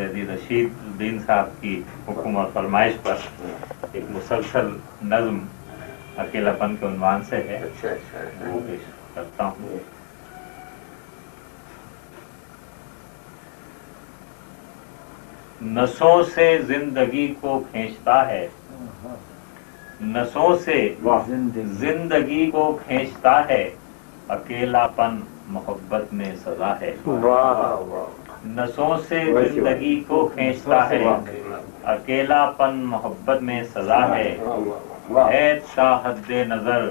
ज़ैदी रशीद उद्दीन साहब की हुक्म और फरमाइश पर एक मुसलसल नज़्म अकेलापन के उन्वान से है। वो पेश करता हूँ। नसों से जिंदगी को खींचता है, नसों से जिंदगी को खींचता है, अकेलापन मोहब्बत में सजा है। नसों से जिंदगी को खींचता है, अकेलापन मोहब्बत में सजा है ताहद्दे नजर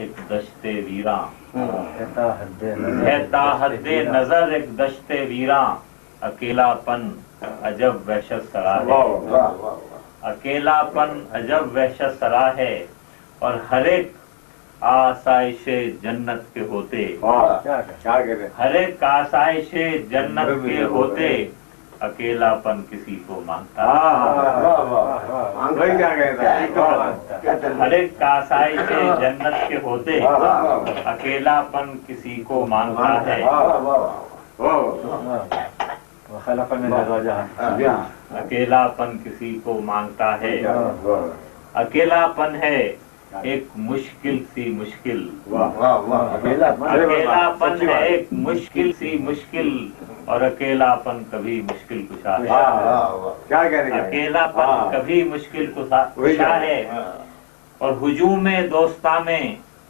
एक दश्ते वीरा, है ताहद्दे नजर एक दश्ते वीरा, अकेलापन अजब वहशत सरा है, अकेलापन अजब वहशत सरा है, और हर एक आसाइशे जन्नत के होते, हर एक आसाइशे जन्नत के होते, अकेलापन किसी को मांगता है। हर एक आसाइशे जन्नत के होते, अकेलापन किसी को मांगता है। अकेलापन किसी को मांगता है। अकेलापन है एक मुश्किल सी मुश्किल, अकेलापन है एक मुश्किल सी मुश्किल, और अकेलापन कभी मुश्किल कुशा है। अकेलापन कभी मुश्किल कुशा है, और हुजूम दोस्ता में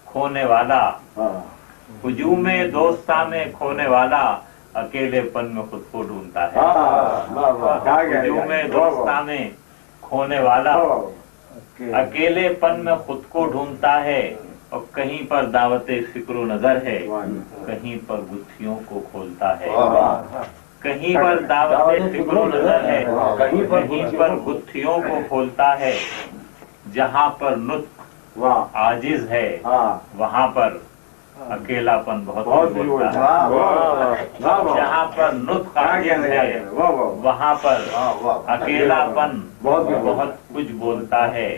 खोने वाला, हुजूम दोस्ता में खोने वाला, अकेलेपन में खुद को ढूंढता है। हुजूम दोस्ता में खोने वाला, अकेलेपन में खुद को ढूंढता है, और कहीं पर दावते फिक्र नजर है, कहीं पर गुत्थियों को खोलता है। कहीं पर दावते फिक्र नजर है, कहीं पर गुत्थियों को खोलता है। जहाँ पर नुत्क आजिज है, वहाँ पर अकेलापन बहुत बोलता है। जहाँ पर नुत्क आजिज है, वहाँ पर अकेलापन बहुत कुछ बोलता है।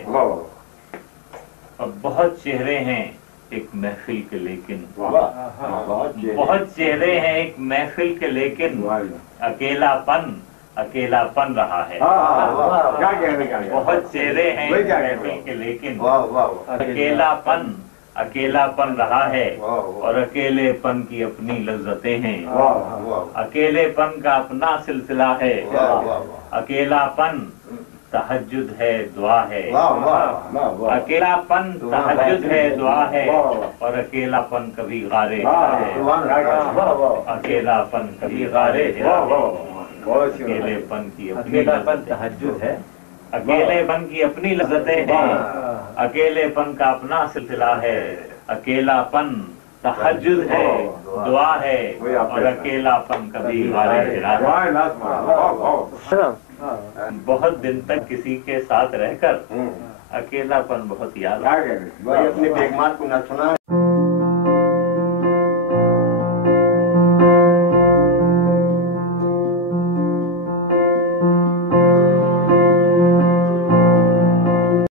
और बहुत चेहरे हैं एक महफिल के, लेकिन बहुत चेहरे हैं एक महफिल के, लेकिन अकेलापन अकेलापन रहा है। बहुत चेहरे हैं एक महफिल के, लेकिन अकेलापन अकेलापन रहा है, और अकेलेपन की अपनी लज्जतें हैं। अकेलेपन का अपना सिलसिला है। अकेलापन तहज्जुद है, दुआ है। अकेलापन तहज्जुद है, दुआ है, और अकेलापन कभी गारे है। अकेलापन कभी गारे है। अकेलेपन की अपनी तहज्जुद है, अकेलेपन की अपनी लज्जतें हैं। अकेलेपन का अपना सिलसिला है। अकेलापन तहज्जुद है, दुआ है, और अकेलापन कभी गारे है। बहुत दिन तक किसी के साथ रहकर अकेलापन बहुत याद, अपने बेगमार को न सुना।